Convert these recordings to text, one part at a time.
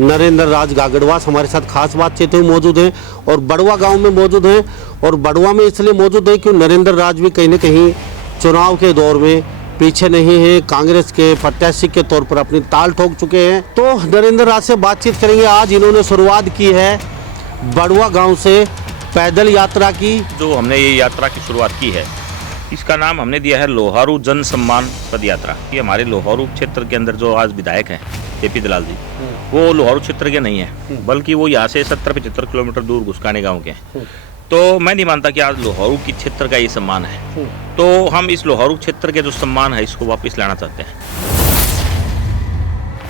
नरेंद्र राज गागड़वास हमारे साथ खास बातचीत में मौजूद हैं और बड़वा गांव में मौजूद हैं। और बड़वा में इसलिए मौजूद है कि नरेंद्र राज भी कहीं न कहीं चुनाव के दौर में पीछे नहीं है, कांग्रेस के प्रत्याशी के तौर पर अपनी ताल ठोक चुके हैं। तो नरेंद्र राज से बातचीत करेंगे। आज इन्होंने शुरुआत की है बड़वा गाँव से पैदल यात्रा की। जो हमने ये यात्रा की शुरुआत की है, इसका नाम हमने दिया है लोहारू जन सम्मान पद यात्रा। ये हमारे लोहारू क्षेत्र के अंदर जो आज विधायक हैं केपी दलाल जी, वो लोहारू क्षेत्र के नहीं है, बल्कि वो यहाँ से 70-75 किलोमीटर दूर घुसकाने गाँव के हैं। तो मैं नहीं मानता कि आज लोहारू की क्षेत्र का ये सम्मान है। तो हम इस लोहारू क्षेत्र के जो सम्मान है इसको वापस लाना चाहते हैं।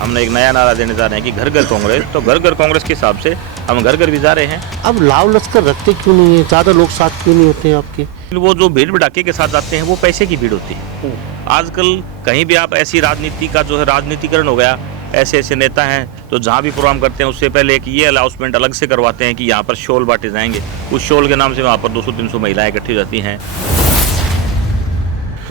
हमने एक नया नारा देने जा रहे हैं कि घर घर कांग्रेस। तो घर घर कांग्रेस के हिसाब से हम घर घर भी जा रहे हैं। अब लाव लश्कर रखते क्यों नहीं है? ज़्यादा लोग साथ क्यों नहीं होते हैं आपके? वो जो भीड़ भड़ाके के साथ जाते हैं वो पैसे की भीड़ होती है। आजकल कहीं भी आप ऐसी राजनीति का जो है राजनीतिकरण हो गया। ऐसे ऐसे नेता हैं तो जहाँ भी प्रोग्राम करते हैं उससे पहले एक ये अनाउंसमेंट अलग से करवाते हैं कि यहाँ पर शॉल बांटे जाएंगे। उस शॉल के नाम से वहाँ पर 200-300 महिलाएं इकट्ठी हो जाती हैं।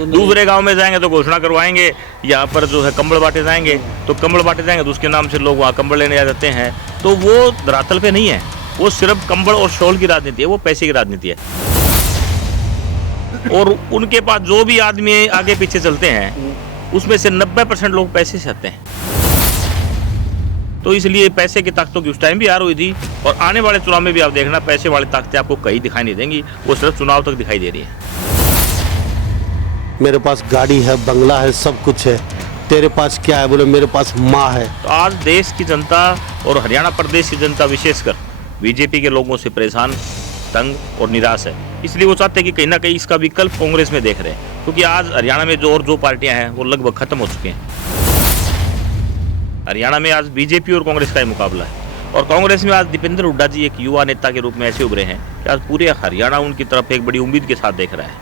दूसरे गांव में जाएंगे तो घोषणा करवाएंगे यहाँ पर जो है कंबल बांटे जाएंगे, तो कंबल बांटे जाएंगे तो उसके नाम से लोग वहाँ कंबल लेने आ जाते हैं। तो वो धरातल पे नहीं है, वो सिर्फ कंबल और शॉल की राजनीति है, वो पैसे की राजनीति है। और उनके पास जो भी आदमी आगे पीछे चलते हैं उसमें से 90% लोग पैसे से आते हैं। तो इसलिए पैसे की ताकतों की उस टाइम भी हार हुई थी और आने वाले चुनाव में भी आप देखना पैसे वाली ताकतें आपको कहीं दिखाई नहीं देंगी, वो सिर्फ चुनाव तक दिखाई दे रही है। मेरे पास गाड़ी है, बंगला है, सब कुछ है, तेरे पास क्या है? बोले मेरे पास माँ है। तो आज देश की जनता और हरियाणा प्रदेश की जनता विशेषकर बीजेपी के लोगों से परेशान, तंग और निराश है। इसलिए वो चाहते हैं कि कहीं ना कहीं इसका विकल्प कांग्रेस में देख रहे हैं, क्योंकि आज हरियाणा में जो पार्टियां हैं वो लगभग खत्म हो चुकी हैं। हरियाणा में आज बीजेपी और कांग्रेस का ही मुकाबला है। और कांग्रेस में आज दीपेंद्र हुड्डा जी एक युवा नेता के रूप में ऐसे उभरे हैं कि आज पूरे हरियाणा उनकी तरफ एक बड़ी उम्मीद के साथ देख रहा है।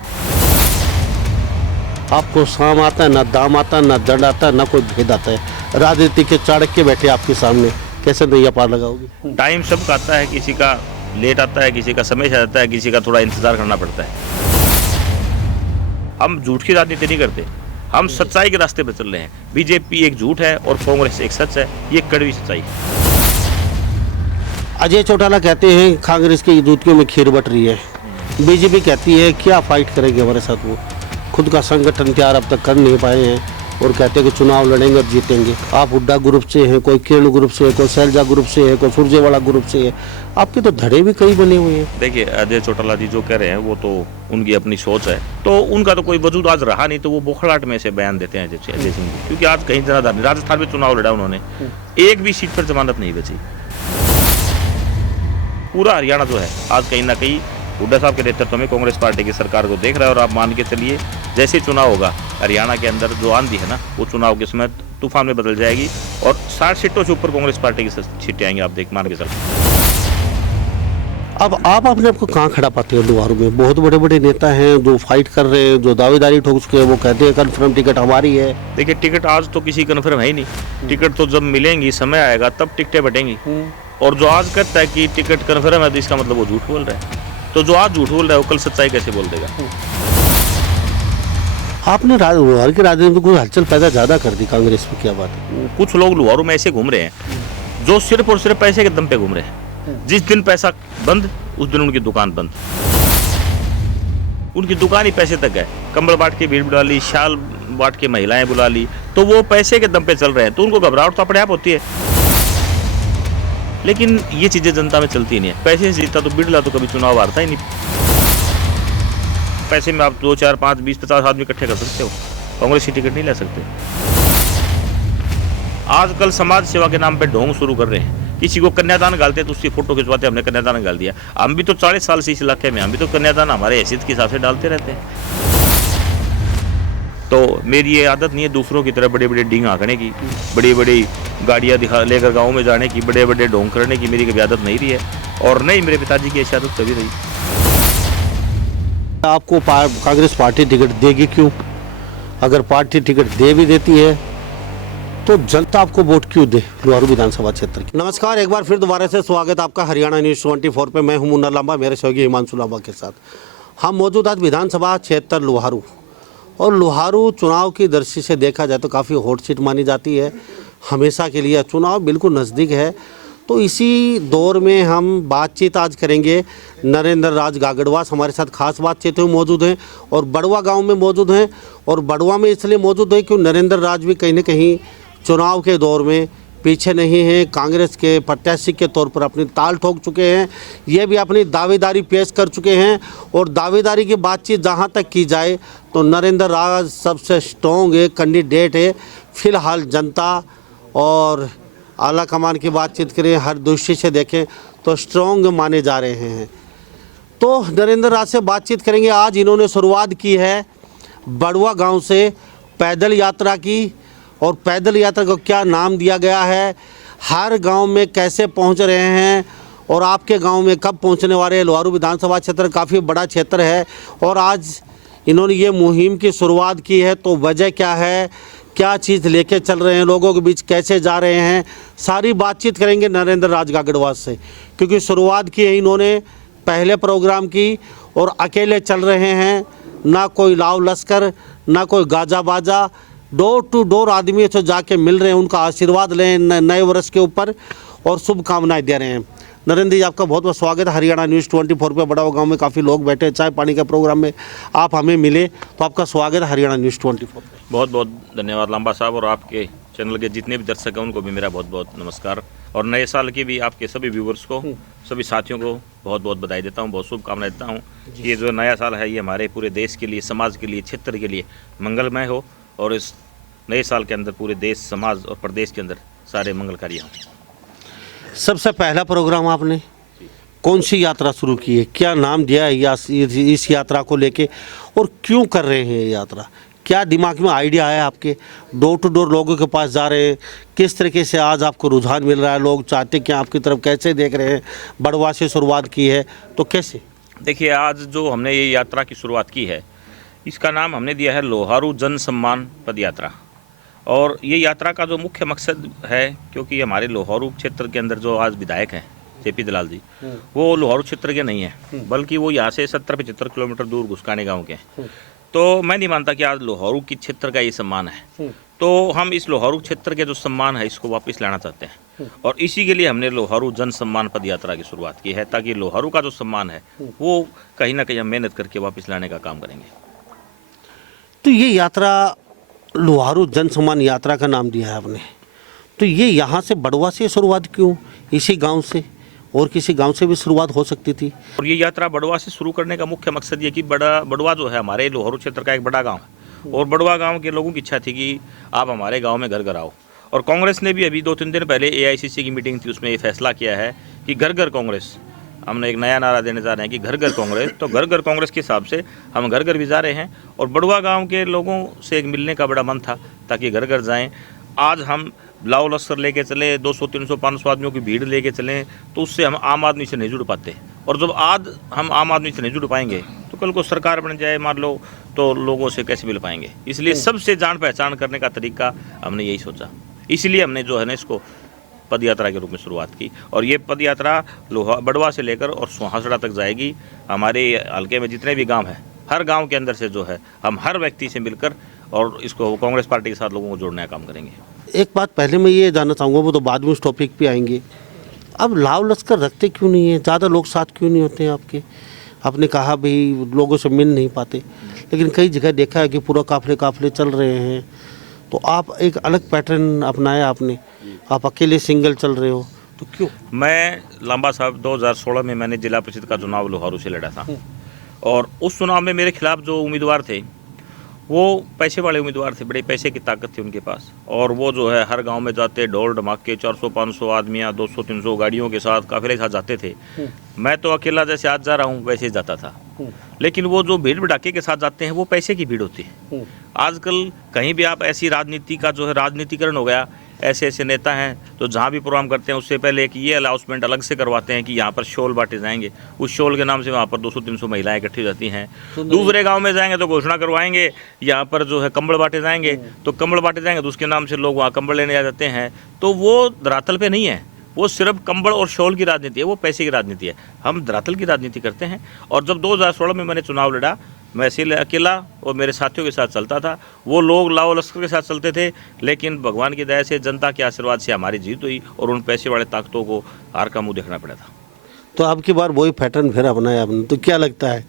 आपको साम आता है, ना दाम आता है, ना दंड आता है, ना कोई भेद आता है। राजनीति के चाणक्य बैठे आपके सामने, कैसे नैया पार लगाओगे? टाइम सबका आता है, किसी का लेट आता है, किसी का समय से आता है, किसी का थोड़ा इंतजार करना पड़ता है। हम झूठ की राजनीति नहीं करते, हम सच्चाई के रास्ते पर चल रहे हैं। बीजेपी एक झूठ है और कांग्रेस एक सच है, ये कड़वी सच्चाई है। अजय चौटाला कहते हैं कांग्रेस की दूतियों में खीर बट रही है। बीजेपी कहती है क्या फाइट करेंगे हमारे साथ? वो खुद का संगठन तैयार अब तक कर नहीं पाए हैं और कहते हैं कि चुनाव लड़ेंगे और जीतेंगे। आप हुड्डा ग्रुप से हैं, कोई किरण ग्रुप से है, कोई शैलजा ग्रुप से है, कोई सुरजेवाला ग्रुप से है। आपके तो धड़े भी कई बने हुए हैं। देखिए अजय चौटाला जी जो कह रहे हैं वो तो उनकी अपनी सोच है, तो उनका तो कोई वजूद आज रहा नहीं, तो वो बोखलाहट में से बयान देते हैं अजय सिंह जी। क्योंकि आज कहीं जनाधार नहीं, राजस्थान में चुनाव लड़ा उन्होंने, एक भी सीट पर जमानत नहीं बची। पूरा हरियाणा जो है आज कहीं ना कहीं हुड्डा साहब के नेतृत्व में कांग्रेस पार्टी की सरकार को देख रहा है। और आप मान के चलिए जैसे चुनाव होगा हरियाणा के अंदर जो आंधी है ना, वो चुनाव के समय तूफान में बदल जाएगी और 60 सीटों से ऊपर कांग्रेस पार्टी की सीटें आएंगी, आप देख मान के चलते। अब आप अपने आपको कहाँ खड़ा पाते हो? लोहारू में बहुत बड़े बड़े नेता हैं जो फाइट कर रहे हैं, जो दावेदारी ठोक चुके हैं, वो कहते हैं कन्फर्म टिकट हमारी है। देखिए टिकट आज तो किसी कन्फर्म है ही नहीं। टिकट तो जब मिलेंगी, समय आएगा तब टिकटें बटेंगी। और जो आज कहता है कि टिकट कन्फर्म है तो इसका मतलब वो झूठ बोल रहा है। तो जो आज झूठ बोल रहा है वो कल सच्चाई कैसे बोल देगा? आपने लोहारू की राजनीति में कोई हलचल पैदा ज्यादा कर दी कांग्रेस में, क्या बात है? कुछ लोग लोहारू में ऐसे घूम रहे हैं जो सिर्फ और सिर्फ पैसे के दम पे घूम रहे हैं। जिस दिन पैसा बंद उस दिन उनकी दुकान बंद। उनकी दुकान ही पैसे तक है। कंबल बांट के भीड़ बुला ली, शाल बांट के महिलाएं बुला ली, तो वो पैसे के दम पे चल रहे हैं। तो उनको घबराहट तो अपने आप होती है। लेकिन ये चीजें जनता में चलती नहीं है। पैसे से जीता तो बिरला तो कभी चुनाव हारता ही नहीं। पैसे में आप 2, 4, 5, 20, 50 आदमी इकट्ठे कर सकते हो, कांग्रेस की टिकट नहीं ले सकते। आजकल समाज सेवा के नाम पे ढोंग शुरू कर रहे हैं। किसी को कन्यादान गालते तो उसकी फोटो खिंचवाते, हमने कन्यादान गाल दिया। हम भी तो 40 साल से इस इलाके में, हम भी तो कन्यादान हमारे हैसियत के हिसाब से डालते रहते हैं। तो मेरी ये आदत नहीं है दूसरों की तरह बड़े बड़े डींग हाँकने की, बड़ी बड़ी गाड़ियाँ दिखा लेकर गाँव में जाने की, बड़े बड़े ढोंग करने की मेरी कभी आदत नहीं रही है। और नहीं मेरे पिताजी की ऐसी आदत कभी रही। आपको कांग्रेस पार्टी टिकट देगी क्यों? अगर पार्टी टिकट दे भी देती है तो जनता आपको वोट क्यों दे लोहारू विधानसभा क्षेत्र की? नमस्कार, एक बार फिर दोबारा से स्वागत आपका हरियाणा न्यूज़ 24 पे। मैं हूं मुन्ना लांबा, मेरे सहयोगी हिमांशु लांबा के साथ। हम मौजूद आज विधानसभा क्षेत्र लोहारू, और लोहारू चुनाव की दृष्टि से देखा जाए तो काफ़ी हॉट सीट मानी जाती है। हमेशा के लिए चुनाव बिल्कुल नज़दीक है। तो इसी दौर में हम बातचीत आज करेंगे। नरेंद्र राज गागड़वास हमारे साथ खास बातचीत में मौजूद हैं और बड़वा गांव में मौजूद हैं। और बड़वा में इसलिए मौजूद हैं क्योंकि नरेंद्र राज भी कहीं न कहीं चुनाव के दौर में पीछे नहीं हैं। कांग्रेस के प्रत्याशी के तौर पर अपनी ताल ठोक चुके हैं। ये भी अपनी दावेदारी पेश कर चुके हैं। और दावेदारी की बातचीत जहाँ तक की जाए तो नरेंद्र राज सबसे स्ट्रॉन्ग एक कैंडिडेट है फिलहाल। जनता और आला कमान की बातचीत करें, हर दृष्टि से देखें तो स्ट्रॉन्ग माने जा रहे हैं। तो नरेंद्र राज से बातचीत करेंगे। आज इन्होंने शुरुआत की है बड़वा गांव से पैदल यात्रा की। और पैदल यात्रा को क्या नाम दिया गया है, हर गांव में कैसे पहुंच रहे हैं और आपके गांव में कब पहुंचने वाले हैं। लोहारू विधानसभा क्षेत्र काफ़ी बड़ा क्षेत्र है और आज इन्होंने ये मुहिम की शुरुआत की है। तो वजह क्या है, क्या चीज़ लेके चल रहे हैं, लोगों के बीच कैसे जा रहे हैं, सारी बातचीत करेंगे नरेंद्र राज गागड़वास से। क्योंकि शुरुआत की है इन्होंने पहले प्रोग्राम की और अकेले चल रहे हैं, ना कोई लाव लश्कर ना कोई गाजा बाजा। डोर टू डोर आदमियों से जाके मिल रहे हैं, उनका आशीर्वाद लें नए वर्ष के ऊपर और शुभकामनाएं दे रहे हैं। नरेंद्र जी आपका बहुत बहुत स्वागत है। हरियाणा न्यूज़ 24 पे बड़वा गांव में काफ़ी लोग बैठे हैं, चाय पानी के प्रोग्राम में आप हमें मिले, तो आपका स्वागत है हरियाणा न्यूज़ 24 पे। बहुत बहुत धन्यवाद लांबा साहब, और आपके चैनल के जितने भी दर्शक हैं उनको भी मेरा बहुत बहुत नमस्कार। और नए साल की भी आपके सभी व्यूवर्स को, सभी साथियों को बहुत बहुत बधाई देता हूँ, बहुत शुभकामनाएं देता हूँ कि ये जो नया साल है ये हमारे पूरे देश के लिए, समाज के लिए, क्षेत्र के लिए मंगलमय हो और इस नए साल के अंदर पूरे देश, समाज और प्रदेश के अंदर सारे मंगलकारी हों। सबसे पहला प्रोग्राम आपने कौन सी यात्रा शुरू की है, क्या नाम दिया है इस यात्रा को लेके और क्यों कर रहे हैं ये यात्रा, क्या दिमाग में आइडिया है आपके? डोर टू डोर लोगों के पास जा रहे हैं, किस तरीके से आज आपको रुझान मिल रहा है, लोग चाहते कि आपकी तरफ कैसे देख रहे हैं? बड़वा से शुरुआत की है तो कैसे? देखिए, आज जो हमने ये यात्रा की शुरुआत की है इसका नाम हमने दिया है लोहारू जन सम्मान पद यात्रा। और ये यात्रा का जो मुख्य मकसद है, क्योंकि हमारे लोहारू क्षेत्र के अंदर जो आज विधायक हैं जेपी दलाल जी, वो लोहारू क्षेत्र के नहीं हैं, बल्कि वो यहाँ से 70-75 किलोमीटर दूर घुसकाने गांव के हैं। तो मैं नहीं मानता कि आज लोहारू की क्षेत्र का ये सम्मान है। तो हम इस लोहारू क्षेत्र के जो सम्मान है इसको वापस लाना चाहते हैं और इसी के लिए हमने लोहारू जन सम्मान पद यात्रा की शुरुआत की है, ताकि लोहारू का जो सम्मान है वो कहीं ना कहीं हम मेहनत करके वापस लाने का काम करेंगे। तो ये यात्रा लोहारू जन सम्मान यात्रा का नाम दिया है आपने, तो ये यहाँ से बड़वा से शुरुआत क्यों, इसी गांव से? और किसी गांव से भी शुरुआत हो सकती थी। और ये यात्रा बड़वा से शुरू करने का मुख्य मकसद ये कि बड़वा जो है हमारे लोहारू क्षेत्र का एक बड़ा गांव है और बड़वा गांव के लोगों की इच्छा थी कि आप हमारे गांव में घर घर आओ। और कांग्रेस ने भी अभी 2-3 दिन पहले AICC की मीटिंग थी, उसमें ये फैसला किया है कि घर घर कांग्रेस। हमने एक नया नारा देने जा रहे हैं कि घर घर कांग्रेस। तो घर घर कांग्रेस के हिसाब से हम घर घर भी जा रहे हैं और बड़वा गाँव के लोगों से एक मिलने का बड़ा मन था ताकि घर घर जाएँ। आज हम लाव लश्कर लेके चले, 200-300-500 आदमियों की भीड़ लेके चलें, तो उससे हम आम आदमी से नहीं जुड़ पाते। और जब आज हम आम आदमी से नहीं जुड़ पाएंगे तो कल को सरकार बन जाए मान लो, तो लोगों से कैसे मिल पाएंगे? इसलिए सबसे जान पहचान करने का तरीका हमने यही सोचा। इसलिए हमने जो है ना इसको पद यात्रा के रूप में शुरुआत की और ये पद यात्रा बड़वा से लेकर और सुहासड़ा तक जाएगी। हमारे हल्के में जितने भी गाँव हैं, हर गाँव के अंदर से जो है हम हर व्यक्ति से मिलकर और इसको कांग्रेस पार्टी के साथ लोगों को जोड़ने का काम करेंगे। एक बात पहले मैं ये जानना चाहूँगा, वो तो बाद में उस टॉपिक पे आएंगे। अब लाव लश्कर रखते क्यों नहीं है, ज़्यादा लोग साथ क्यों नहीं होते हैं आपके? आपने कहा भाई लोगों से मिल नहीं पाते, लेकिन कई जगह देखा है कि पूरा काफले चल रहे हैं। तो आप एक अलग पैटर्न अपनाया आपने, आप अकेले सिंगल चल रहे हो, तो क्यों? मैं लांबा साहब 2016 में मैंने जिला परिषद का चुनाव लोहारू से लड़ा था और उस चुनाव में मेरे खिलाफ जो उम्मीदवार थे वो पैसे वाले उम्मीदवार थे, बड़े पैसे की ताकत थी उनके पास। और वो जो है हर गांव में जाते, ढोल ढमाके 400-500 आदमियाँ 200-300 गाड़ियों के साथ काफिले के साथ जाते थे। मैं तो अकेला जैसे आज जा रहा हूँ वैसे ही जाता था, लेकिन वो जो भीड़ भड़ाके के साथ जाते हैं वो पैसे की भीड़ होती है। आजकल कहीं भी आप ऐसी राजनीति का जो है राजनीतिकरण हो गया, ऐसे ऐसे नेता हैं तो जहाँ भी प्रोग्राम करते हैं उससे पहले एक ये अनाउंसमेंट अलग से करवाते हैं कि यहाँ पर शॉल बांटे जाएंगे। उस शॉल के नाम से वहाँ पर 200-300 महिलाएं इकट्ठी हो जाती हैं। दूसरे गांव में जाएंगे तो घोषणा करवाएंगे यहाँ पर जो है कंबल बांटे जाएंगे, तो कंबल बांटे जाएंगे तो उसके नाम से लोग वहाँ कंबल लेने आ जाते हैं। तो वो धरातल पे नहीं है, वो सिर्फ कंबल और शॉल की राजनीति है, वो पैसे की राजनीति है। हम धरातल की राजनीति करते हैं। और जब 2016 में मैंने चुनाव लड़ा मैं अकेले अकेला और मेरे साथियों के साथ चलता था। वो लोग लाओ लश्कर के साथ चलते थे, लेकिन भगवान की दया से, जनता के आशीर्वाद से हमारी जीत हुई और उन पैसे वाले ताकतों को हार का मुंह देखना पड़ा था। तो अब की बार वही पैटर्न फिर अपनाया आपने, तो क्या लगता है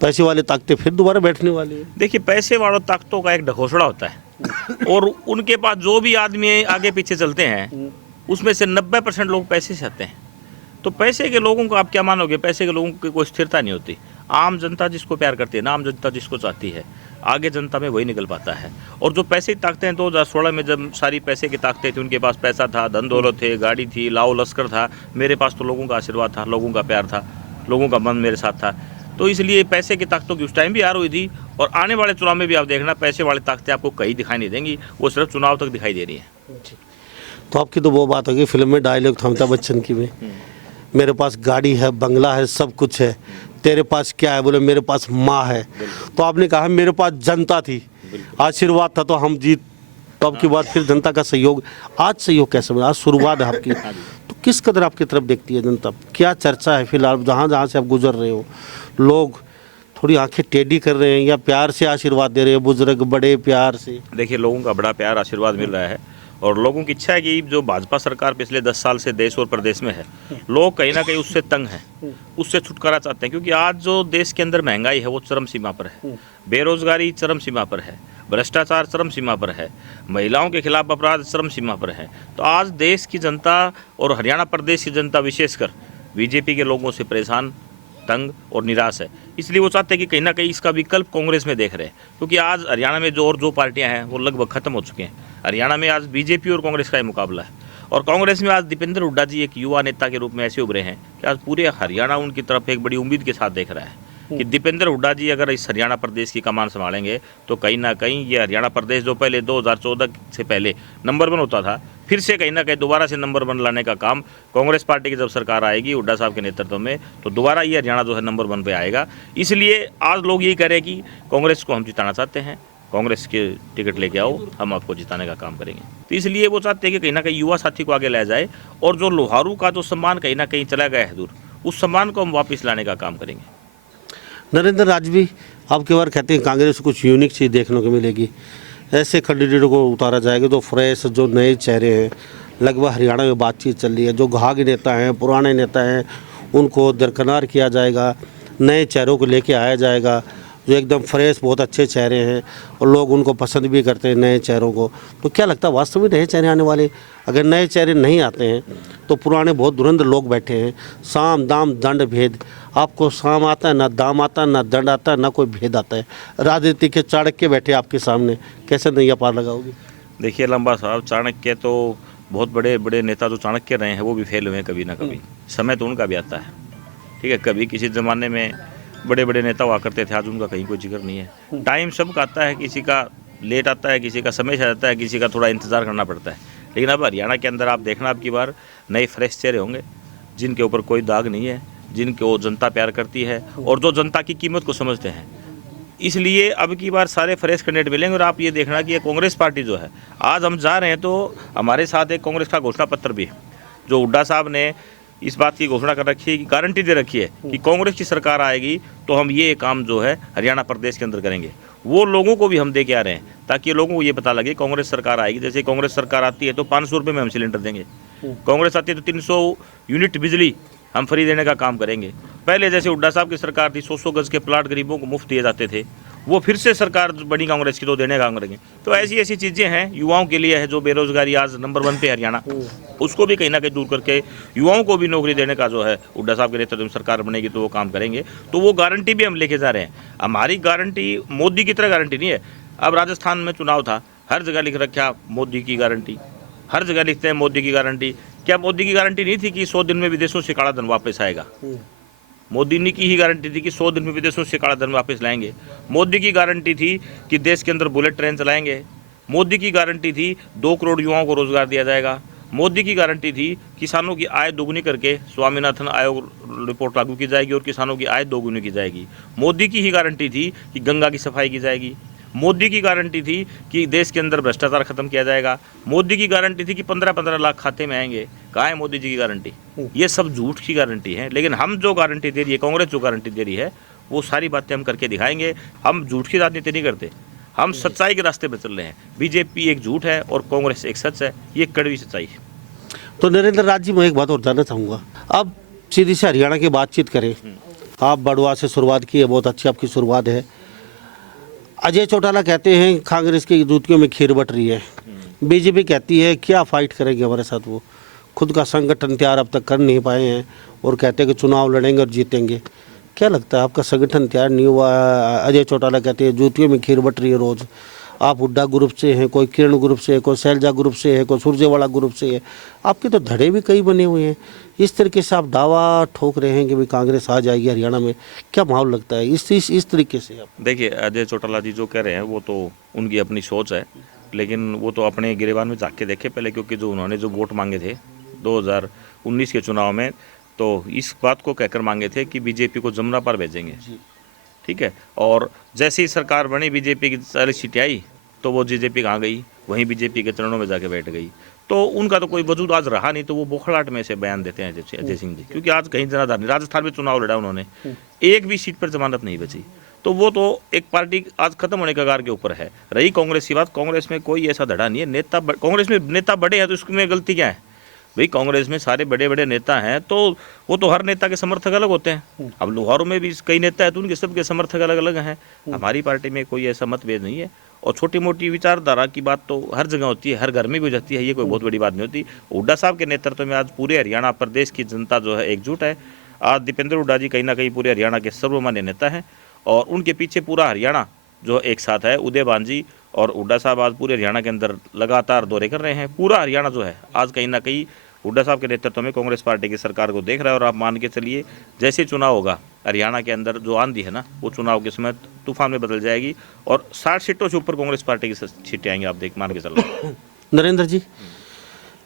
पैसे वाले ताकतें फिर दोबारा बैठने वाली है? देखिए, पैसे वालों ताकतों का एक ढकोसड़ा होता है और उनके पास जो भी आदमी आगे पीछे चलते हैं उसमें से 90% लोग पैसे से आते हैं। तो पैसे के लोगों को आप क्या मानोगे, पैसे के लोगों की कोई स्थिरता नहीं होती। आम जनता जिसको प्यार करती है ना, आम जनता जिसको चाहती है, आगे जनता में वही निकल पाता है। और जो पैसे की ताकतें हैं, 2016 में जब सारी पैसे की ताकतें थी, उनके पास पैसा था, धन दौलत थे, गाड़ी थी, लाओ लश्कर था, मेरे पास तो लोगों का आशीर्वाद था, लोगों का प्यार था, लोगों का मन मेरे साथ था। तो इसलिए पैसे की ताकतों की उस टाइम भी हार हुई थी और आने वाले चुनाव में भी आप देखना पैसे वाली ताकतें आपको कहीं दिखाई नहीं देंगी, वो सिर्फ चुनाव तक दिखाई दे रही है। तो आपकी तो वो बात होगी फिल्म में डायलॉग था अमिताभ बच्चन की में, मेरे पास गाड़ी है, बंगला है, सब कुछ है, तेरे पास क्या है? बोले मेरे पास माँ है। तो आपने कहा मेरे पास जनता थी, आशीर्वाद था, तो हम जीत। तो अब की बात फिर जनता का सहयोग, आज सहयोग कैसे मिला? आज शुरुआत है आपकी, तो किस कदर आपकी तरफ देखती है जनता? क्या चर्चा है फिलहाल जहाँ जहाँ से आप गुजर रहे हो? लोग थोड़ी आंखें टेढ़ी कर रहे हैं या प्यार से आशीर्वाद दे रहे हैं, बुजुर्ग बड़े प्यार से? देखिए, लोगों का बड़ा प्यार आशीर्वाद मिल रहा है और लोगों की इच्छा है कि जो भाजपा सरकार पिछले 10 साल से देश और प्रदेश में है, लोग कहीं ना कहीं उससे तंग हैं, उससे छुटकारा चाहते हैं। क्योंकि आज जो देश के अंदर महंगाई है वो चरम सीमा पर है, बेरोजगारी चरम सीमा पर है, भ्रष्टाचार चरम सीमा पर है, महिलाओं के खिलाफ अपराध चरम सीमा पर है। तो आज देश की जनता और हरियाणा प्रदेश की जनता विशेषकर बीजेपी के लोगों से परेशान, तंग और निराश है। इसलिए वो चाहते हैं कि कहीं ना कहीं इसका विकल्प कांग्रेस में देख रहे हैं। क्योंकि आज हरियाणा में जो पार्टियां हैं वो लगभग खत्म हो चुकी हैं। हरियाणा में आज बीजेपी और कांग्रेस का ही मुकाबला है और कांग्रेस में आज दीपेंद्र हुड्डा जी एक युवा नेता के रूप में ऐसे उभरे हैं कि आज पूरे हरियाणा उनकी तरफ एक बड़ी उम्मीद के साथ देख रहा है कि दीपेंद्र हुड्डा जी अगर इस हरियाणा प्रदेश की कमान संभालेंगे तो कहीं ना कहीं ये हरियाणा प्रदेश जो पहले 2014 से पहले नंबर 1 होता था, फिर से कहीं ना कहीं दोबारा से नंबर 1 लाने का काम कांग्रेस पार्टी की जब सरकार आएगी हुड्डा साहब के नेतृत्व में, तो दोबारा ये हरियाणा जो है नंबर 1 पे आएगा। इसलिए आज लोग यही कह रहे हैं कि कांग्रेस को हम जिताना चाहते हैं, कांग्रेस के टिकट लेके आओ, हम आपको जिताने का काम करेंगे। तो इसलिए वो चाहते हैं कि कहीं ना कहीं युवा साथी को आगे लाया जाए और जो लोहारू का जो सम्मान कहीं ना कहीं चला गया है दूर, उस सम्मान को हम वापस लाने का काम करेंगे। नरेंद्र राज भी आपके बार कहते हैं कांग्रेस को कुछ यूनिक चीज़ देखने को मिलेगी, ऐसे कैंडिडेटों को उतारा जाएगा तो फ्रेश जो नए चेहरे हैं। लगभग हरियाणा में बातचीत चल रही है, जो घाघ नेता हैं, पुराने नेता हैं, उनको दरकिनार किया जाएगा, नए चेहरों को लेके आया जाएगा जो एकदम फ्रेश बहुत अच्छे चेहरे हैं और लोग उनको पसंद भी करते हैं नए चेहरों को। तो क्या लगता है वास्तव में नए चेहरे आने वाले? अगर नए चेहरे नहीं आते हैं तो पुराने बहुत धुरंधर लोग बैठे हैं, साम दाम दंड भेद। आपको साम आता है ना, दाम आता है ना, दंड आता है ना, कोई भेद आता है। राजनीति के चाणक्य बैठे आपके सामने, कैसे नैया पार लगाओगे? देखिए लंबा साहब, चाणक्य तो बहुत बड़े बड़े नेता जो चाणक्य रहे हैं वो भी फेल हुए हैं कभी ना कभी। समय तो उनका भी आता है, ठीक है। कभी किसी ज़माने में बड़े बड़े नेता हुआ करते थे, आज उनका कहीं कोई जिक्र नहीं है। टाइम सबका आता है, किसी का लेट आता है, किसी का समय से आता है, किसी का थोड़ा इंतज़ार करना पड़ता है। लेकिन अब हरियाणा के अंदर आप देखना अब की बार नए फ्रेश चेहरे होंगे जिनके ऊपर कोई दाग नहीं है, जिनको जनता प्यार करती है और जो जनता की कीमत को समझते हैं। इसलिए अब की बार सारे फ्रेश कैंडिडेट मिलेंगे। और आप ये देखना कि ये कांग्रेस पार्टी जो है, आज हम जा रहे हैं तो हमारे साथ एक कांग्रेस का घोषणा पत्र भी है जो हुड्डा साहब ने इस बात की घोषणा कर रखी है कि गारंटी दे रखी है कि कांग्रेस की सरकार आएगी तो हम ये काम जो है हरियाणा प्रदेश के अंदर करेंगे। वो लोगों को भी हम दे के आ रहे हैं ताकि लोगों को ये पता लगे कांग्रेस सरकार आएगी। जैसे कांग्रेस सरकार आती है तो 500 रुपये में हम सिलेंडर देंगे, कांग्रेस आती है तो 300 यूनिट बिजली हम फ्री देने का काम करेंगे। पहले जैसे हुड्डा साहब की सरकार थी 100 गज के प्लाट गरीबों को मुफ्त दिए जाते थे, वो फिर से सरकार बनी कांग्रेस की तो देने का काम करेंगे। तो ऐसी ऐसी चीज़ें हैं युवाओं के लिए है, जो बेरोजगारी आज नंबर 1 पे हरियाणा, उसको भी कहीं ना कहीं दूर करके युवाओं को भी नौकरी देने का जो है हुड्डा साहब के नेतृत्व में सरकार बनेगी तो वो काम करेंगे। तो वो गारंटी भी हम लेके जा रहे हैं। हमारी गारंटी मोदी की तरह गारंटी नहीं है। अब राजस्थान में चुनाव था, हर जगह लिख रखा मोदी की गारंटी, हर जगह लिखते हैं मोदी की गारंटी। क्या मोदी की गारंटी नहीं थी कि 100 दिन में विदेशों से काला धन वापस आएगा? मोदी ने की ही गारंटी थी कि 100 दिन में विदेशों से काला धन वापस लाएंगे। मोदी की गारंटी थी कि देश के अंदर बुलेट ट्रेन चलाएंगे। मोदी की गारंटी थी 2 करोड़ युवाओं को रोजगार दिया जाएगा। मोदी की गारंटी थी किसानों की आय दोगुनी करके स्वामीनाथन आयोग रिपोर्ट लागू की जाएगी और किसानों की आय दोगुनी की जाएगी। मोदी की ही गारंटी थी कि गंगा की सफाई की जाएगी। मोदी की गारंटी थी कि देश के अंदर भ्रष्टाचार खत्म किया जाएगा। मोदी की गारंटी थी कि 15-15 लाख खाते में आएंगे। कहाँ है मोदी जी की गारंटी? ये सब झूठ की गारंटी है। लेकिन हम जो गारंटी दे रही है, कांग्रेस जो गारंटी दे रही है, वो सारी बातें हम करके दिखाएंगे। हम झूठ की राजनीति नहीं करते, हम सच्चाई के रास्ते पर चल रहे हैं। बीजेपी एक झूठ है और कांग्रेस एक सच है, ये कड़वी सच्चाई है। तो नरेंद्र राज जी, मैं एक बात और जानना चाहूँगा। अब सीधी से हरियाणा की बातचीत करें, आप बड़वा से शुरुआत की है, बहुत अच्छी आपकी शुरुआत है। अजय चौटाला कहते हैं कांग्रेस की जूतियों में खीर बट रही है, बीजेपी कहती है क्या फाइट करेंगे हमारे साथ, वो खुद का संगठन तैयार अब तक कर नहीं पाए हैं और कहते हैं कि चुनाव लड़ेंगे और जीतेंगे। क्या लगता है, आपका संगठन तैयार नहीं हुआ? अजय चौटाला कहते हैं जूतियों में खीर बट रही है रोज़। आप हुड्डा ग्रुप से हैं, कोई किरण ग्रुप से है, कोई शैलजा ग्रुप से है, कोई सुरजेवाला ग्रुप से है, आपके तो धड़े भी कई बने हुए हैं। इस तरीके से आप दावा ठोक रहे हैं कि भाई कांग्रेस आ जाएगी हरियाणा में, क्या माहौल लगता है इस तरीके से आप? देखिए, अजय चौटाला जी जो कह रहे हैं वो तो उनकी अपनी सोच है, लेकिन वो तो अपने गिरेबान में झाँक के देखे पहले, क्योंकि जो उन्होंने जो वोट मांगे थे 2019 के चुनाव में, तो इस बात को कहकर मांगे थे कि बीजेपी को जमुना पर भेजेंगे, ठीक है। और जैसे ही सरकार बनी, बीजेपी की 40 सीटें आई, तो वो बीजेपी कहाँ गई, वहीं बीजेपी के चरणों में जाके बैठ गई। तो उनका तो कोई वजूद आज रहा नहीं, तो वो बोखलाहट में से बयान देते हैं अजय सिंह जी, क्योंकि आज कहीं जनाधार नहीं। राजस्थान में चुनाव लड़ा उन्होंने, एक भी सीट पर जमानत नहीं बची, तो वो तो एक पार्टी आज खत्म होने के कगार के ऊपर है। रही कांग्रेस की बात, कांग्रेस में कोई ऐसा धड़ा नहीं है। नेता कांग्रेस में नेता बड़े हैं तो इसमें गलती क्या है भाई? कांग्रेस में सारे बड़े बड़े नेता हैं, तो वो तो हर नेता के समर्थक अलग होते हैं। अब लोहारू में भी कई नेता हैं, तो उनके सबके समर्थक अलग अलग हैं। हमारी पार्टी में कोई ऐसा मतभेद नहीं है। और छोटी मोटी विचारधारा की बात तो हर जगह होती है, हर घर में भी हो जाती है, ये कोई बहुत बड़ी बात नहीं होती। हुड्डा साहब के नेतृत्व में आज पूरे हरियाणा प्रदेश की जनता जो है एकजुट है। आज दीपेंद्र हुड्डा जी कहीं ना कहीं पूरे हरियाणा के सर्वमान्य नेता हैं और उनके पीछे पूरा हरियाणा जो एक साथ है। उदयभान जी और हुड्डा साहब आज पूरे हरियाणा के अंदर लगातार दौरे कर रहे हैं। पूरा हरियाणा जो है आज कहीं ना कहीं हुड्डा साहब के नेतृत्व में कांग्रेस पार्टी की सरकार को देख रहा है। और आप मान के चलिए, जैसे चुनाव होगा हरियाणा के अंदर, जो आंधी है ना, वो चुनाव के समय तूफान में बदल जाएगी और 60 सीटों से ऊपर कांग्रेस पार्टी की सीटें आएंगी, आप मान के चल रहे हैं। नरेंद्र जी,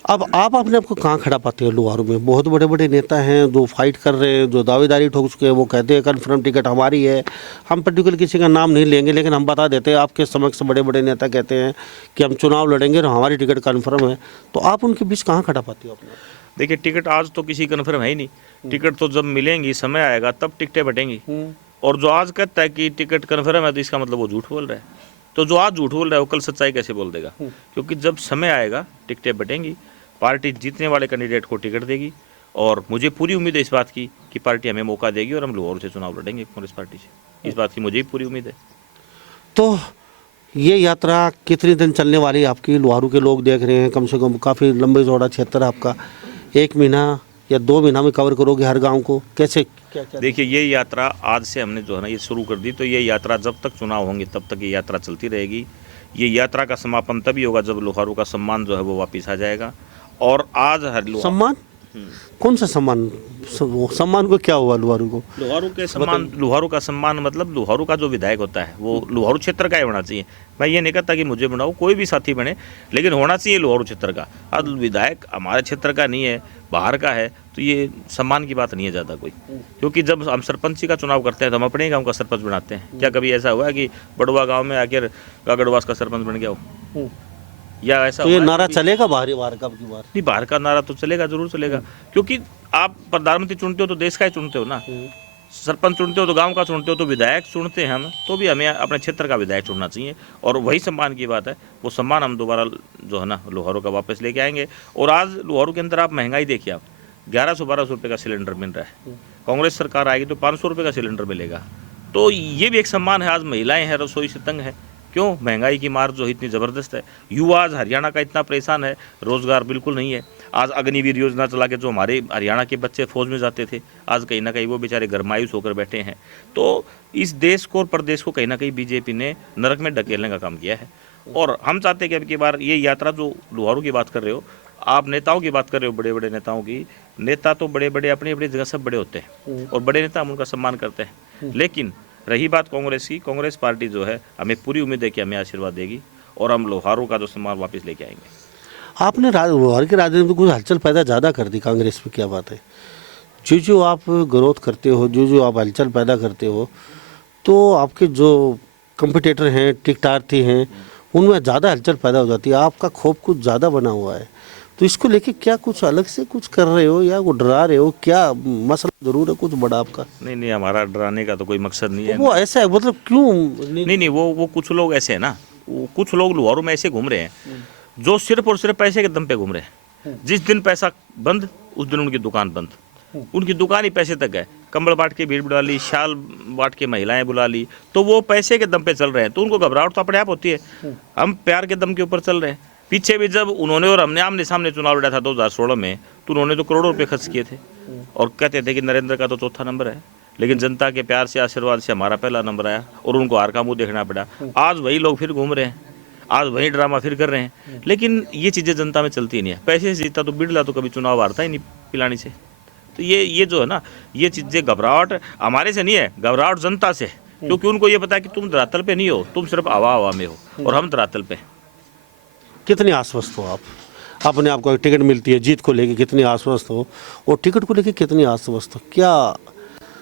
अब आप अपने आप को कहाँ खड़ा पाते हैं? लोहारू में बहुत बड़े बड़े नेता हैं जो फाइट कर रहे हैं, जो दावेदारी ठोक चुके हैं, वो कहते हैं कन्फर्म टिकट हमारी है। हम पर्टिकुलर किसी का नाम नहीं लेंगे, लेकिन हम बता देते हैं आपके समक्ष बड़े बड़े नेता कहते हैं कि हम चुनाव लड़ेंगे और हमारी टिकट कन्फर्म है। तो आप उनके बीच कहाँ खड़ा पाते हो अपना? देखिए, टिकट आज तो किसी कन्फर्म है ही नहीं। टिकट तो जब मिलेंगी, समय आएगा तब टिकटें बटेंगी। और जो आज कहता है कि टिकट कन्फर्म है, तो इसका मतलब वो झूठ बोल रहा है। तो जो आज झूठ बोल रहा है वो कल सच्चाई कैसे बोल देगा? क्योंकि जब समय आएगा टिकटें बटेंगी, पार्टी जीतने वाले कैंडिडेट को टिकट देगी। और मुझे पूरी उम्मीद है इस बात की कि पार्टी हमें मौका देगी और हम लोहारू से चुनाव लड़ेंगे कांग्रेस पार्टी से। इस बात की मुझे भी पूरी उम्मीद है। तो ये यात्रा कितने दिन चलने वाली है आपकी? लोहारू के लोग देख रहे हैं, कम से कम काफ़ी लंबे चौड़ा क्षेत्र आपका, 1 महीना या 2 महीना में कवर करोगे हर गांव को? कैसे क्या? देखिए, ये यात्रा आज से हमने जो है ना ये शुरू कर दी, तो ये यात्रा जब तक चुनाव होंगे तब तक ये यात्रा चलती रहेगी। ये यात्रा का समापन तभी होगा जब लोहारू का सम्मान जो है वो वापस आ जाएगा। और आज हर सम्मान, कौन सा सम्मान? सम्मान को क्या हुआ लोहारू को? लोहारू का सम्मान मतलब लोहारू का जो विधायक होता है वो लोहारू क्षेत्र का ही होना चाहिए। मैं ये नहीं कहता कि मुझे बनाओ, कोई भी साथी बने, लेकिन होना चाहिए लोहारू क्षेत्र का। आज विधायक हमारे क्षेत्र का नहीं है, बाहर का है, तो ये सम्मान की बात नहीं है ज़्यादा कोई। क्योंकि जब हम सरपंची का चुनाव करते हैं तो हम अपने ही गाँव का सरपंच बनाते हैं। क्या कभी ऐसा हुआ है कि बड़वा गाँव में आकर कागड़वास का सरपंच बन गया हो? या ऐसा तो ये नारा चलेगा बाहर का की बार? नहीं, बाहर का नारा तो चलेगा, जरूर चलेगा। क्योंकि आप प्रधानमंत्री चुनते हो तो देश का ही चुनते हो ना, सरपंच चुनते हो तो गांव का चुनते हो, तो विधायक चुनते हैं हम, तो भी हमें अपने क्षेत्र का विधायक चुनना चाहिए। और वही सम्मान की बात है, वो सम्मान हम दोबारा जो है ना लोहारू का वापस लेके आएंगे। और आज लोहारू के अंदर आप महंगाई देखिए, आप 1100-1200 रुपये का सिलेंडर मिल रहा है। कांग्रेस सरकार आएगी तो 500 रुपये का सिलेंडर मिलेगा। तो ये भी एक सम्मान है। आज महिलाएं हैं रसोई से तंग है, क्यों? महंगाई की मार जो इतनी ज़बरदस्त है। युवा आज हरियाणा का इतना परेशान है, रोज़गार बिल्कुल नहीं है। आज अग्निवीर योजना चला के जो हमारे हरियाणा के बच्चे फौज में जाते थे, आज कहीं ना कहीं वो बेचारे गरमायूस होकर बैठे हैं। तो इस देश को और प्रदेश को कहीं ना कहीं बीजेपी ने नरक में ढकेलने का काम किया है। और हम चाहते हैं कि अब की बार ये यात्रा जो लोहारू की बात कर रहे हो, आप नेताओं की बात कर रहे हो, बड़े बड़े नेताओं की। नेता तो बड़े बड़े अपनी अपनी जगह सब बड़े होते हैं और बड़े नेता हम उनका सम्मान करते हैं। लेकिन रही बात कांग्रेस की, कांग्रेस पार्टी जो है हमें पूरी उम्मीद है कि हमें आशीर्वाद देगी और हम लोहारू का जो सम्मान वापस लेके आएंगे। आपने लोहारू की राजनीति में कुछ हलचल पैदा ज़्यादा कर दी कांग्रेस में, क्या बात है? जो आप ग्रोथ करते हो, जो आप हलचल पैदा करते हो, तो आपके जो कंपटीटर हैं, टिकटार्थी हैं, उनमें ज़्यादा हलचल पैदा हो जाती है। आपका खौफ कुछ ज़्यादा बना हुआ है, तो इसको लेके क्या कुछ अलग से कुछ कर रहे हो या वो डरा रहे हो, क्या मसला जरूर है कुछ बड़ा आपका? नहीं नहीं, हमारा डराने का तो कोई मकसद नहीं है। वो ऐसा है मतलब क्यों? नहीं नहीं, वो कुछ लोग ऐसे हैं ना, वो कुछ लोग लोहारों में ऐसे घूम रहे हैं जो सिर्फ और सिर्फ पैसे के दम पे घूम रहे हैं। जिस दिन पैसा बंद उस दिन उनकी दुकान बंद, उनकी दुकान ही पैसे तक है। कंबल बांट के भीड़ बुला ली, शाल बांट के महिलाएं बुला ली, तो वो पैसे के दम पे चल रहे हैं। तो उनको घबराहट तो अपने आप होती है। हम प्यार के दम के ऊपर चल रहे हैं। पीछे भी जब उन्होंने और हमने आमने सामने चुनाव लड़ा था 2016 में, तो उन्होंने तो करोड़ों रुपए खर्च किए थे और कहते थे कि नरेंद्र का तो चौथा नंबर है। लेकिन जनता के प्यार से, आशीर्वाद से हमारा पहला नंबर आया और उनको हार का मुंह देखना पड़ा। आज वही लोग फिर घूम रहे हैं, आज वही ड्रामा फिर कर रहे हैं। लेकिन ये चीज़ें जनता में चलती नहीं है। पैसे से जीता तो बिरला तो कभी चुनाव हारता ही नहीं पिलानी से। तो ये जो है ना, ये चीज़ें घबराहट हमारे से नहीं है, घबराहट जनता से। क्योंकि उनको ये पता है कि तुम धरातल पे नहीं हो, तुम सिर्फ हवा हवा में हो और हम धरातल पे। कितने आश्वस्त हो आप? अपने आप को टिकट मिलती है, जीत को लेके कितनी आश्वस्त हो और टिकट को लेके कितनी आश्वस्त हो? क्या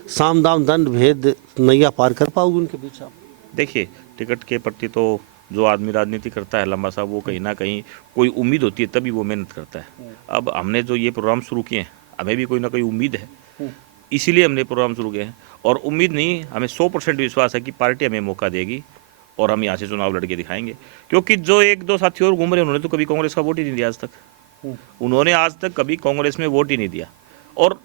साम दाम दंड भेद नैया पार कर पाओगे उनके बीच आप? देखिए, टिकट के प्रति तो जो आदमी राजनीति करता है लंबा साहब, वो कहीं ना कहीं कोई उम्मीद होती है तभी वो मेहनत करता है। अब हमने जो ये प्रोग्राम शुरू किए हैं, हमें भी कोई ना कोई उम्मीद है, इसीलिए हमने प्रोग्राम शुरू किए हैं। और उम्मीद नहीं, हमें 100% विश्वास है कि पार्टी हमें मौका देगी और हम यहाँ से चुनाव लड़के दिखाएंगे। क्योंकि जो एक दो साथी और घूम रहे हैं, उन्होंने तो कभी कांग्रेस का वोट ही नहीं दिया आज तक। उन्होंने आज तक कभी कांग्रेस में वोट ही नहीं दिया। और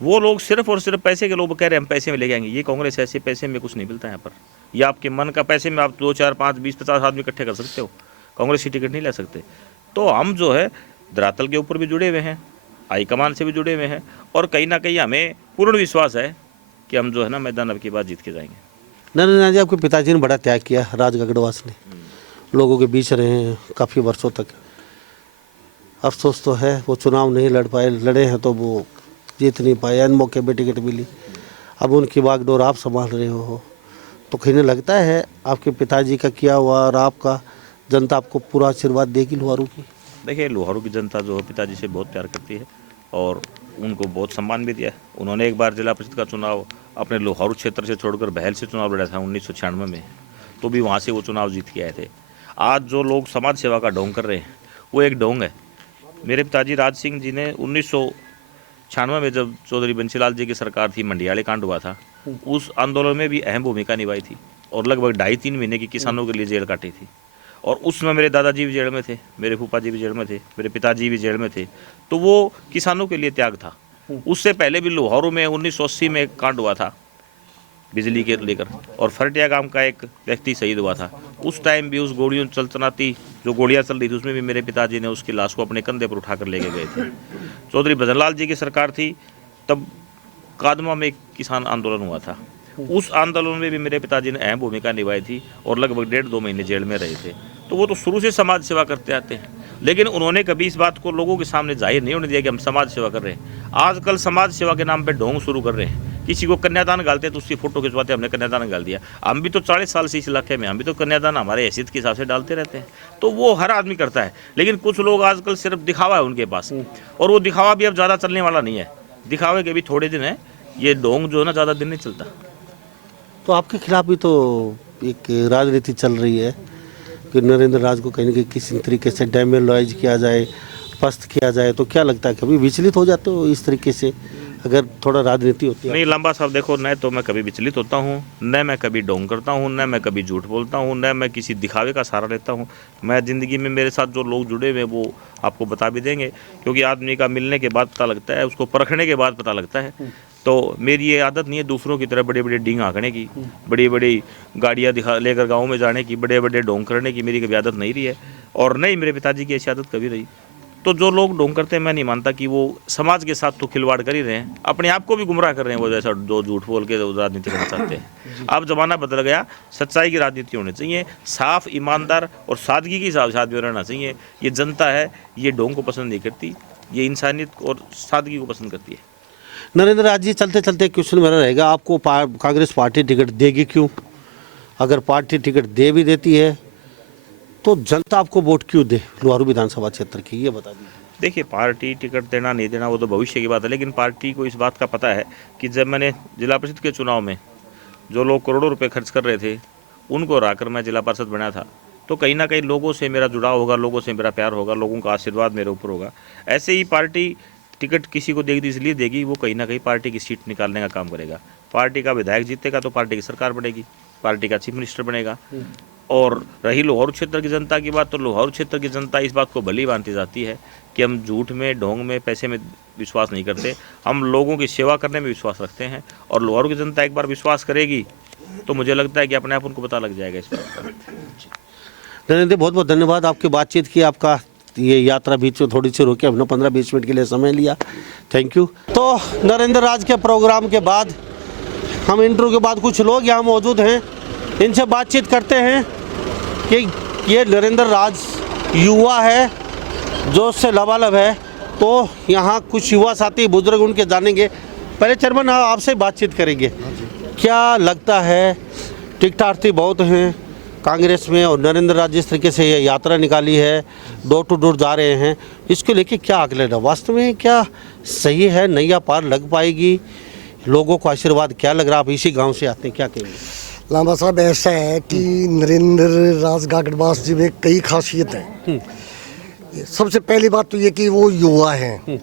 वो लोग सिर्फ और सिर्फ पैसे के लोग कह रहे हैं हम पैसे में ले जाएंगे। ये कांग्रेस ऐसे पैसे में कुछ नहीं मिलता है यहाँ पर। ये आपके मन का पैसे में आप 2 4 5 20 50 आदमी इकट्ठे कर सकते हो, कांग्रेस की टिकट नहीं ले सकते। तो हम जो है धरातल के ऊपर भी जुड़े हुए हैं, हाईकमान से भी जुड़े हुए हैं और कहीं ना कहीं हमें पूर्ण विश्वास है कि हम जो है ना मैदान अब की बात जीत के जाएंगे। नरेंद्र जी, आपके पिताजी ने बड़ा त्याग किया, राजगढ़वास ने, लोगों के बीच रहे हैं काफ़ी वर्षों तक। अफसोस तो है वो चुनाव नहीं लड़ पाए, लड़े हैं तो वो जीत नहीं पाए, अन मौके पे टिकट मिली। अब उनकी बागडोर आप संभाल रहे हो, तो कहीं लगता है आपके पिताजी का किया हुआ और आपका जनता आपको पूरा आशीर्वाद देगी लोहारू की? देखिए, लोहारू की जनता जो है पिताजी से बहुत प्यार करती है और उनको बहुत सम्मान भी दिया है। उन्होंने एक बार जिला परिषद का चुनाव अपने लोहारू क्षेत्र से छोड़कर बहल से चुनाव लड़ा था 1996 में, तो भी वहाँ से वो चुनाव जीत के आए थे। आज जो लोग समाज सेवा का ढोंग कर रहे हैं वो एक ढोंग है। मेरे पिताजी राज सिंह जी ने 1996 में जब चौधरी बंसीलाल जी की सरकार थी, मंडियाले कांड हुआ था, उस आंदोलन में भी अहम भूमिका निभाई थी और लगभग 2.5-3 महीने की किसानों के लिए जेल काटी थी। और उस समय मेरे दादाजी भी जेल में थे, मेरे फूफा जी भी जेल में थे, मेरे पिताजी भी जेल में थे। तो वो किसानों के लिए त्याग था। उससे पहले भी लोहारू में 1980 में कांड हुआ था बिजली के लेकर और फरटिया गांव का एक व्यक्ति शहीद हुआ था। उस टाइम भी उस गोलियों चलचनाती जो गोलियां चल रही थी उसमें भी मेरे पिताजी ने उसकी लाश को अपने कंधे पर उठाकर लेके गए थे। चौधरी भजनलाल जी की सरकार थी तब कादमा में एक किसान आंदोलन हुआ था। उस आंदोलन में भी मेरे पिताजी ने अहम भूमिका निभाई थी और लगभग 1.5-2 महीने जेल में रहे थे। तो वो तो शुरू से समाज सेवा करते आते हैं, लेकिन उन्होंने कभी इस बात को लोगों के सामने जाहिर नहीं होने दिया कि हम समाज सेवा कर रहे हैं। आजकल समाज सेवा के नाम पे ढोंग शुरू कर रहे हैं। किसी को कन्यादान गालते हैं तो उसकी फोटो खिंचवाते हैं, हमने कन्यादान गाल दिया। हम भी तो 40 साल से इस इलाके में, हम भी तो कन्यादान हमारे हैसियत के हिसाब से डालते रहते हैं। तो वो हर आदमी करता है, लेकिन कुछ लोग आजकल सिर्फ दिखावा है उनके पास, और वो दिखावा भी अब ज़्यादा चलने वाला नहीं है। दिखावे के भी थोड़े दिन है, ये ढोंग जो है ना ज़्यादा दिन नहीं चलता। तो आपके खिलाफ भी तो एक राजनीति चल रही है कि नरेंद्र राज को कहीं ना कहीं किसी तरीके से डैमेज किया जाए, पस्त किया जाए, तो क्या लगता है कभी विचलित हो जाते हो इस तरीके से अगर थोड़ा राजनीति होती है? नहीं लंबा साहब, देखो, न तो मैं कभी विचलित होता हूँ, न मैं कभी ढोंग करता हूँ, न मैं कभी झूठ बोलता हूँ, न मैं किसी दिखावे का सहारा लेता हूँ। मैं ज़िंदगी में मेरे साथ जो लोग जुड़े हुए हैं वो आपको बता भी देंगे, क्योंकि आदमी का मिलने के बाद पता लगता है, उसको परखने के बाद पता लगता है। तो मेरी ये आदत नहीं है दूसरों की तरह बड़े बड़े डींग हाँकने की, बड़ी बड़ी गाड़ियाँ दिखा लेकर गाँव में जाने की, बड़े बड़े ढोंग करने की मेरी कभी आदत नहीं रही है और नहीं मेरे पिताजी की ऐसी आदत कभी रही। तो जो लोग ढोंग करते हैं, मैं नहीं मानता कि वो समाज के साथ तो खिलवाड़ कर ही रहे हैं, अपने आप को भी गुमराह कर रहे हैं वो, जैसा जो झूठ बोल के राजनीति करना चाहते हैं। अब ज़माना बदल गया, सच्चाई की राजनीति होनी चाहिए, साफ ईमानदार और सादगी के हिसाब से आदमी रहना चाहिए। ये जनता है, ये ढोंग को पसंद नहीं करती, ये इंसानियत और सादगी को पसंद करती है। नरेंद्र राज जी, चलते चलते क्वेश्चन मेरा रहेगा, आपको कांग्रेस पार्टी टिकट देगी क्यों? अगर पार्टी टिकट दे भी देती है तो जनता आपको वोट क्यों दे लोहारू विधानसभा क्षेत्र की, ये बता दीजिए। देखिए, पार्टी टिकट देना नहीं देना वो तो भविष्य की बात है, लेकिन पार्टी को इस बात का पता है कि जब मैंने जिला परिषद के चुनाव में जो लोग करोड़ों रुपए खर्च कर रहे थे उनको हराकर मैं जिला पार्षद बना था, तो कहीं ना कहीं लोगों से मेरा जुड़ाव होगा, लोगों से मेरा प्यार होगा, लोगों का आशीर्वाद मेरे ऊपर होगा। ऐसे ही पार्टी टिकट किसी को देगी इसलिए देगी, वो कहीं ना कहीं पार्टी की सीट निकालने का काम करेगा। पार्टी का विधायक जीतेगा तो पार्टी की सरकार बनेगी, पार्टी का चीफ मिनिस्टर बनेगा। और रही लाहौर क्षेत्र की जनता की बात, तो लाहौर क्षेत्र की जनता इस बात को भली मानती जाती है कि हम झूठ में, ढोंग में, पैसे में विश्वास नहीं करते, हम लोगों की सेवा करने में विश्वास रखते हैं। और लाहौर की जनता एक बार विश्वास करेगी तो मुझे लगता है कि अपने आप उनको पता लग जाएगा इस बात का। नरेंद्र, बहुत बहुत धन्यवाद, आपकी बातचीत की, आपका ये यात्रा बीच में थोड़ी सी रोकी, हमने 15-20 मिनट के लिए समय लिया, थैंक यू। तो नरेंद्र राज के प्रोग्राम के बाद, हम इंटरव्यू के बाद कुछ लोग यहाँ मौजूद हैं, इनसे बातचीत करते हैं कि ये नरेंद्र राज युवा है, जोश से लबालब है। तो यहाँ कुछ युवा साथी बुजुर्ग उनके जानेंगे। पहले चेयरमैन आपसे बातचीत करेंगे, क्या लगता है टिकटार्थी बहुत हैं कांग्रेस में, और नरेंद्र राज जिस तरीके से ये यात्रा निकाली है, डोर टू डोर जा रहे हैं, इसको लेके क्या आकलन है? वास्तव में क्या सही है, नैया पार लग पाएगी? लोगों को आशीर्वाद क्या लग रहा है? आप इसी गांव से आते हैं, क्या कहेंगे? लांबा साहब, ऐसा है कि नरेंद्र राज गागड़बास जी में कई खासियत हैं। सबसे पहली बात तो ये कि वो युवा हैं,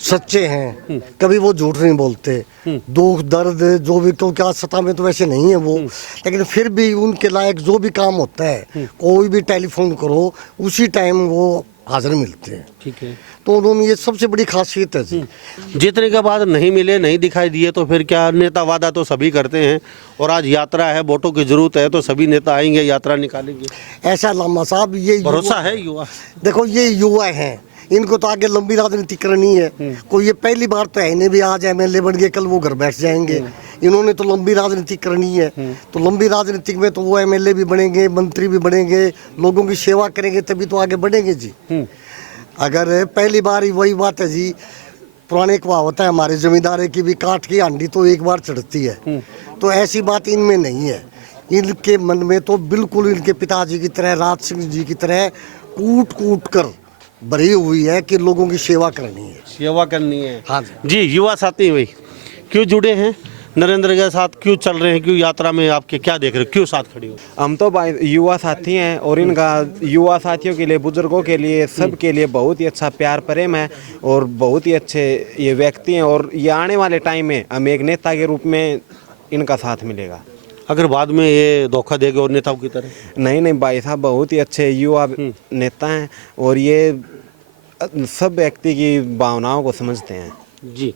सच्चे हैं, कभी वो झूठ नहीं बोलते। दुख दर्द जो भी, क्योंकि आज सत्ता में तो वैसे नहीं है वो, लेकिन फिर भी उनके लायक जो भी काम होता है, कोई भी टेलीफोन करो उसी टाइम वो हाजिर मिलते हैं। ठीक है, तो उन्होंने, ये सबसे बड़ी खासियत है जी। जीतने के बाद नहीं मिले, नहीं दिखाई दिए तो फिर क्या? नेता वादा तो सभी करते हैं, और आज यात्रा है, वोटों की जरूरत है, तो सभी नेता आएंगे, यात्रा निकालेंगे। ऐसा लामा साहब, ये भरोसा है युवा? देखो, ये युवा हैं, इनको तो आगे लंबी राजनीति करनी है। कोई ये पहली बार तो है, इन्हें भी आज एमएलए बन गए, कल वो घर बैठ जाएंगे। इन्होंने तो लंबी राजनीति करनी है, तो लंबी राजनीति में तो वो एमएलए भी बनेंगे, मंत्री भी बनेंगे, लोगों की सेवा करेंगे, तभी तो आगे बढ़ेंगे जी। अगर पहली बार ही, वही बात है जी, पुराने कहावत है हमारे जमींदारे की भी, काट की हांडी तो एक बार चढ़ती है। तो ऐसी बात इनमें नहीं है। इनके मन में तो बिल्कुल इनके पिताजी की तरह, राज सिंह जी की तरह कूट कूट कर भरी हुई है कि लोगों की सेवा करनी है, सेवा करनी है। हाँ जी, युवा साथी भाई क्यों जुड़े हैं नरेंद्र के साथ, क्यों चल रहे हैं, क्यों यात्रा में आपके क्या देख रहे हो, क्यों साथ खड़े हो? हम तो युवा साथी हैं, और इनका युवा साथियों के लिए, बुजुर्गों के लिए, सब के लिए बहुत ही अच्छा प्यार प्रेम है, और बहुत ही अच्छे ये व्यक्ति हैं। और ये आने वाले टाइम में हम एक नेता के रूप में इनका साथ मिलेगा। अगर बाद में ये धोखा देगा और नेताओं की तरह? नहीं भाई साहब, बहुत ही अच्छे युवा नेता हैं, और ये सब व्यक्ति की भावनाओं को समझते हैं। जी,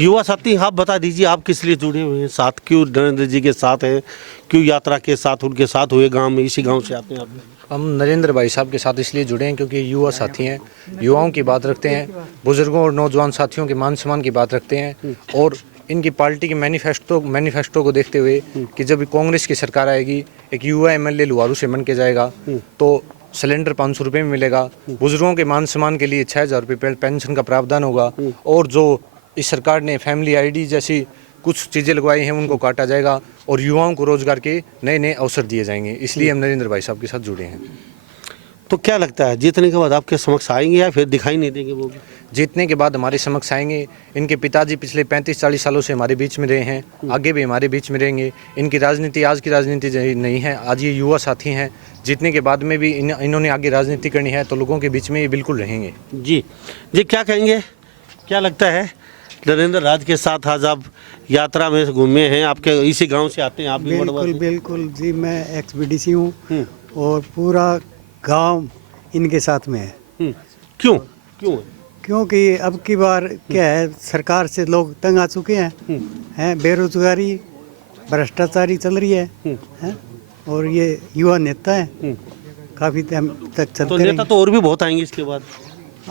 युवा साथी, आप बता दीजिए, आप किस लिए जुड़े हुए हैं साथ, क्यों नरेंद्र जी के साथ हैं, क्यों यात्रा के साथ उनके साथ हुए गांव में, इसी गांव से आते हैं आप? हम नरेंद्र भाई साहब के साथ इसलिए जुड़े हैं क्योंकि युवा साथी हैं, युवाओं की बात रखते हैं, बुजुर्गों और नौजवान साथियों के मान सम्मान की बात रखते हैं। और इनकी पार्टी के मैनिफेस्टो को देखते हुए कि जब कांग्रेस की सरकार आएगी, एक युवा एमएलए लुहारू से बन के जाएगा, तो सिलेंडर 500 रुपये में मिलेगा, बुजुर्गों के मान सम्मान के लिए 6000 रुपये पेंशन का प्रावधान होगा, और जो इस सरकार ने फैमिली आईडी जैसी कुछ चीज़ें लगवाई हैं उनको काटा जाएगा, और युवाओं को रोजगार के नए नए अवसर दिए जाएंगे। इसलिए हम नरेंद्र भाई साहब के साथ जुड़े हैं। तो क्या लगता है, जीतने के बाद आपके समक्ष आएंगे या फिर दिखाई नहीं देंगे वो भी? जीतने के बाद हमारे समक्ष आएंगे। इनके पिताजी पिछले 35-40 सालों से हमारे बीच में रहे हैं, आगे भी हमारे बीच में रहेंगे। इनकी राजनीति आज की राजनीति नहीं है, आज ये युवा साथी हैं। जीतने के बाद में भी इन्होंने आगे राजनीति करनी है, तो लोगों के बीच में ये बिल्कुल रहेंगे। जी जी, क्या कहेंगे, क्या लगता है नरेंद्र राज के साथ आज आप यात्रा में घूमे हैं, आपके इसी गांव से आते हैं आप भी? बिल्कुल बिल्कुल जी, मैं एक्स-बीडीसी हूँ और पूरा गांव इनके साथ में है। क्यों क्यों? क्योंकि अब की बार क्या है, सरकार से लोग तंग आ चुके हैं, बेरोजगारी, भ्रष्टाचारी चल रही है, और ये युवा नेता है, काफ़ी टाइम तक चलते तो नेता तो और भी बहुत आएंगे इसके बाद?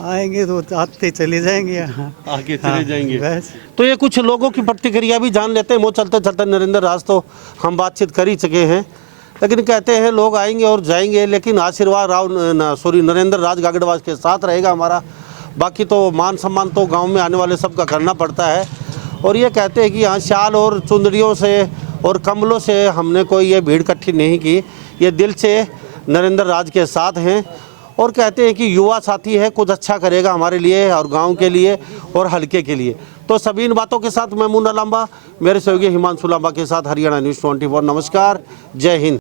आएंगे तो आते चले जाएंगे, आगे चले जाएंगे बस। तो ये कुछ लोगों की प्रतिक्रिया भी जान लेते हैं। वो चलते चलते नरेंद्र राज तो हम बातचीत कर ही चुके हैं, लेकिन कहते हैं लोग आएंगे और जाएंगे, लेकिन आशीर्वाद नरेंद्र राज गागड़बाज के साथ रहेगा हमारा। बाकी तो मान सम्मान तो गांव में आने वाले सबका करना पड़ता है। और ये कहते हैं कि यहाँ शाल और चुंदड़ियों से और कम्बलों से हमने कोई ये भीड़ इकट्ठी नहीं की, ये दिल से नरेंद्र राज के साथ हैं। और कहते हैं कि युवा साथी है, कुछ अच्छा करेगा हमारे लिए और गांव के लिए और हल्के के लिए। तो सभी इन बातों के साथ मैं मुन्ना लांबा, मेरे सहयोगी हिमांशु लांबा के साथ हरियाणा न्यूज़ 24। नमस्कार, जय हिंद।